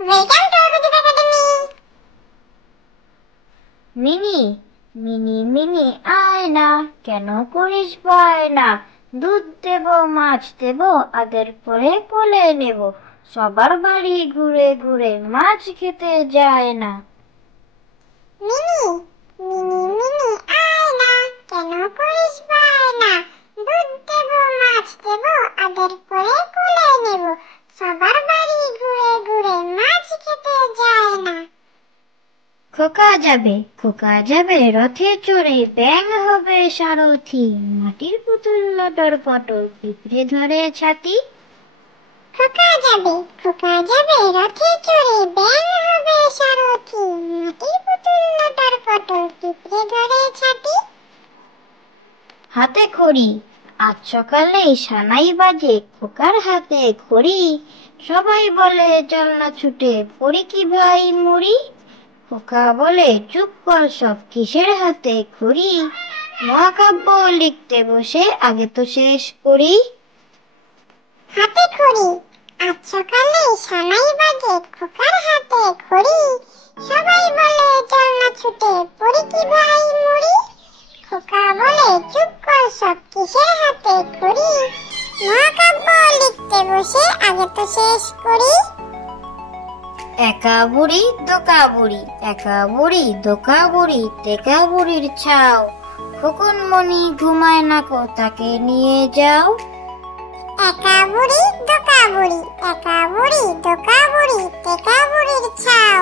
Welcome to Orkut academy. Mini mini mini আয় না, কেন করিস বায়না? দুধ দেব মাছ দেব, আদের পরে কোলে নেব, সবার বাড়ি ঘুরে ঘুরে মাছ খেতে যায় না। মিনি মিনি মিনি আয় না, কেন করিস বায়না? দুধ দেব মাছ দেব, আদের পরে কোলে নেব, সবার বাড়ি ঘুরে ঘুরে মাছ খেতে যায় না। খোকা যাবে রথে চড়ে, ব্যাঙ হবে সারথি, মাটির পুতুল লটর পটর পিঁপড়ে ধরে ছাতি। খোকা যাবে রথে চড়ে, ব্যাঙ হবে সারথি, মাটির পুতুল লটর পটর পিঁপড়ে ধরে ছাতি। হাতে খড়ি, আজ সকালে সানাই বাজে, খোকার হাতে খড়ি, সবাই বলে চল না ছুটে পড়ি কি ভাই মরি। খোকা বলে চুপ কর সব, কিসের হাতে খড়ি, মহাকাব্য লিখতে বসে আগে তো শেষ করি। হাতে খড়ি, আজ সকালে সানাই বাজে, খোকার হাতে খড়ি, সবাই বলে চল না ছুটে পড়ি কি ভাই মরি। খোকা বলে চুপ কর সব, কিসের হাতে খড়ি, মহাকাব্য লিখতে বসে আগে তো শেষ করি। একা বুড়ি দোকা বুড়ি, একা বুড়ি দোকা বুড়ি, টেকা বুড়ির ছাও, খোকন মনি ঘুমায় না কো, তাকে নিয়ে যাও। একা বুড়ি দোকা বুড়ি, একা বুড়ি দোকা বুড়ি, টেকা বুড়ির ছাও,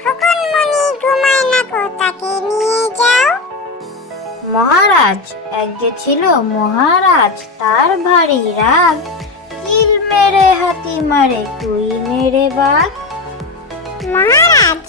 খোকন মনি ঘুমায় না কো, তাকে নিয়ে যাও। মহারাজ এক যে ছিল মহারাজ, তার ভারী রাগ, কিল মেরে হাতি মারে তুই মেরে বাঘ। মহারাজ